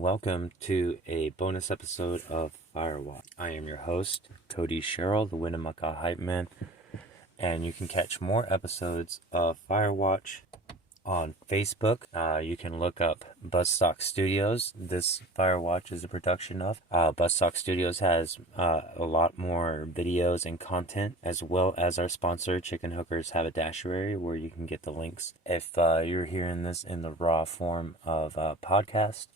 welcome to a bonus episode of Firewatch. I am your host, Cody Sherrill, the Winnemucca Hype Man, and you can catch more episodes of Firewatch on Facebook. You can look up Buzzstock Studios. This Firewatch is a production of. Buzzstock Studios has a lot more videos and content, as well as our sponsor, Chicken Hookers Haberdashery, where you can get the links. If you're hearing this in the raw form of a podcast,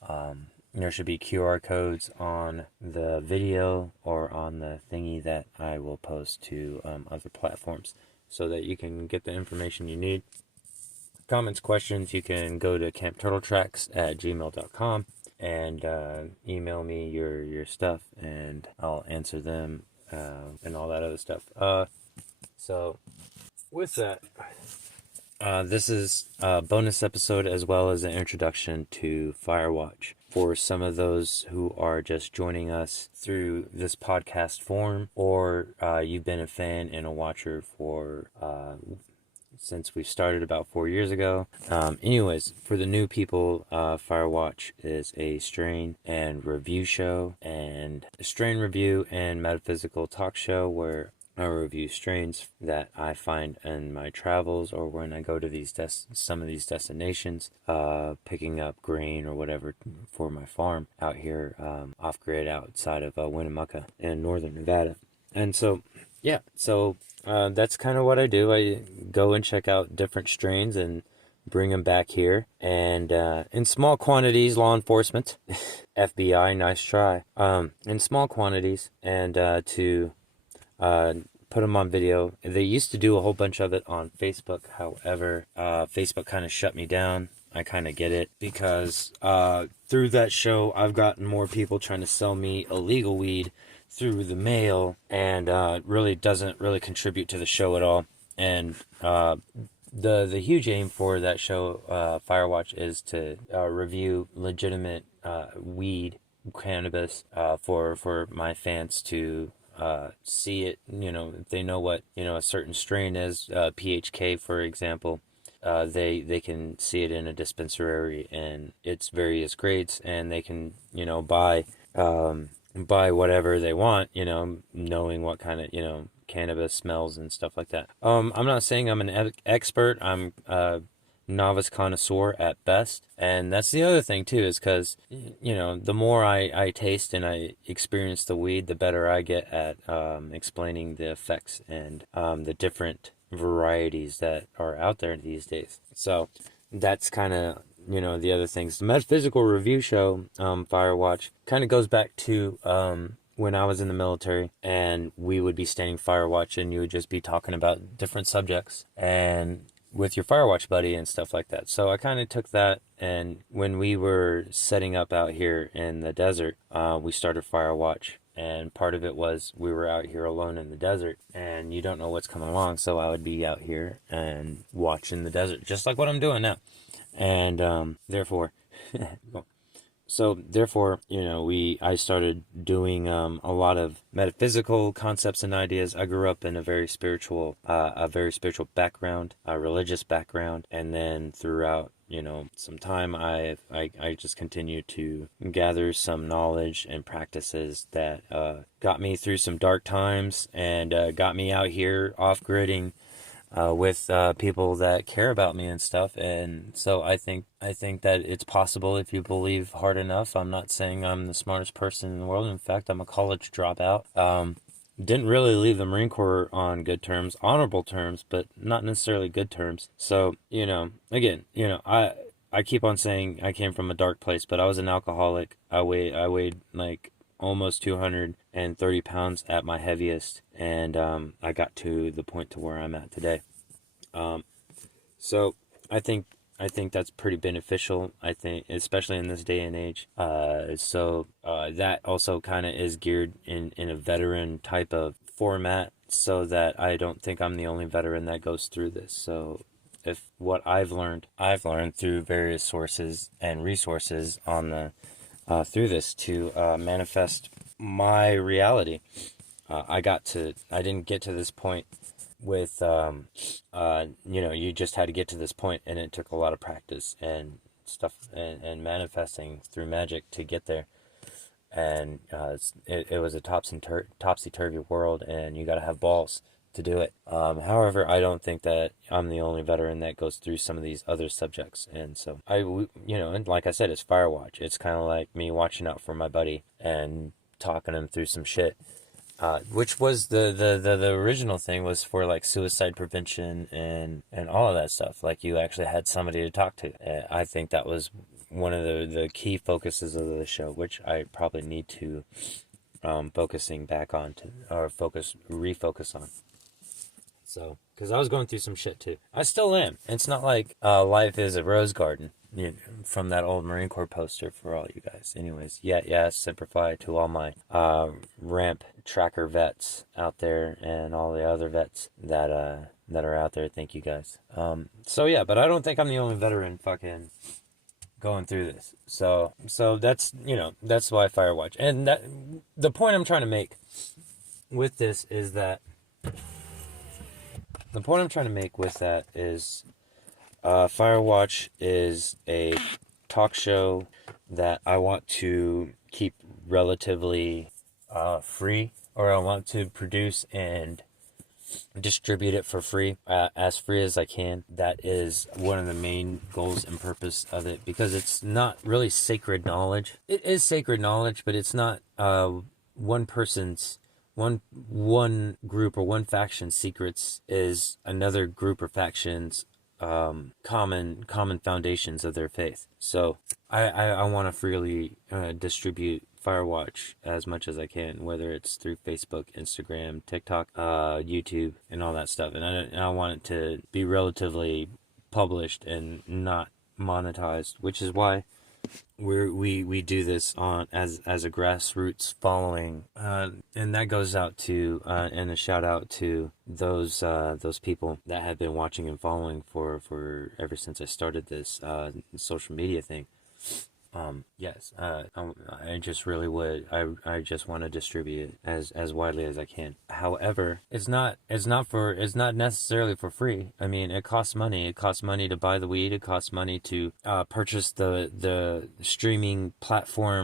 there should be QR codes on the video or on the thingy that I will post to other platforms so that you can get the information you need. Comments, questions, you can go to campturtletracks@gmail.com and email me your stuff, and I'll answer them and all that other stuff. So with that, this is a bonus episode as well as an introduction to Firewatch. For some of those who are just joining us through this podcast form, or you've been a fan and a watcher for since we started about 4 years ago. Anyways, for the new people, Firewatch is a strain and review show, and a strain review and metaphysical talk show where I review strains that I find in my travels or when I go to some of these destinations, picking up grain or whatever for my farm out here off-grid outside of Winnemucca in northern Nevada. And so, yeah, that's kind of what I do. I go and check out different strains and bring them back here. And in small quantities, law enforcement, FBI, nice try, in small quantities, and to put them on video. They used to do a whole bunch of it on Facebook. However, Facebook kind of shut me down. I kind of get it, because through that show, I've gotten more people trying to sell me illegal weed through the mail, and really doesn't really contribute to the show at all. And the huge aim for that show, Firewatch, is to review legitimate weed, cannabis, for my fans to see it. If they know what a certain strain is, PHK for example. They can see it in a dispensary in its various grades, and they can buy whatever they want, knowing what kind of cannabis smells and stuff like that. I'm not saying I'm an expert. I'm a novice connoisseur at best, and that's the other thing too, is because the more I taste and I experience the weed, the better I get at explaining the effects and the different varieties that are out there these days. So that's kind of the other things. The metaphysical review show, Firewatch, kind of goes back to when I was in the military, and we would be staying Firewatch, and you would just be talking about different subjects and with your Firewatch buddy and stuff like that. So I kind of took that, and when we were setting up out here in the desert, we started Firewatch. And part of it was we were out here alone in the desert, and you don't know what's coming along. So I would be out here and watching the desert, just like what I'm doing now. And therefore, I started doing a lot of metaphysical concepts and ideas. I grew up in a very spiritual background, a religious background, and then throughout some time, I just continued to gather some knowledge and practices that got me through some dark times, and got me out here off-gridding with people that care about me and stuff. And so I think that it's possible if you believe hard enough. I'm not saying I'm the smartest person in the world. In fact, I'm a college dropout. Didn't really leave the Marine Corps on good terms, honorable terms, but not necessarily good terms. So, again, I keep on saying I came from a dark place, but I was an alcoholic. I weighed like almost 230 pounds at my heaviest, and I got to the point to where I'm at today. So I think that's pretty beneficial. I think, especially in this day and age. That also kind of is geared in a veteran type of format, so that I don't think I'm the only veteran that goes through this. So if what I've learned through various sources and resources on the through this to manifest my reality. I didn't get to this point with, you just had to get to this point, and it took a lot of practice and stuff and manifesting through magic to get there. And it was a topsy-turvy world, and you got to have balls to do it. However, I don't think that I'm the only veteran that goes through some of these other subjects. And so and like I said, it's Firewatch. It's kind of like me watching out for my buddy and talking him through some shit. Which was the original thing, was for like suicide prevention and all of that stuff. Like, you actually had somebody to talk to. And I think that was one of the key focuses of the show, which I probably need to focusing back on to, or refocus on. So, because I was going through some shit too. I still am. It's not like life is a rose garden, from that old Marine Corps poster for all you guys. Anyways, yeah, simplify to all my ramp tracker vets out there and all the other vets that are out there. Thank you guys. So yeah, but I don't think I'm the only veteran fucking going through this. So that's that's why Firewatch. And that the point I'm trying to make with this is that Firewatch is a talk show that I want to keep relatively free, or I want to produce and distribute it for free, as free as I can. That is one of the main goals and purpose of it, because it's not really sacred knowledge. It is sacred knowledge, but it's not one person's one group or one faction's secrets is another group or faction's common foundations of their faith. So I want to freely distribute Firewatch as much as I can, whether it's through Facebook, Instagram, TikTok, YouTube, and all that stuff. And I want it to be relatively published and not monetized, which is why we do this on as a grassroots following, and that goes out to and a shout out to those people that have been watching and following for ever since I started this social media thing. Yes, I just really would. I just want to distribute it as widely as I can. However, it's not necessarily for free. I mean, it costs money. It costs money to buy the weed. It costs money to purchase the streaming platform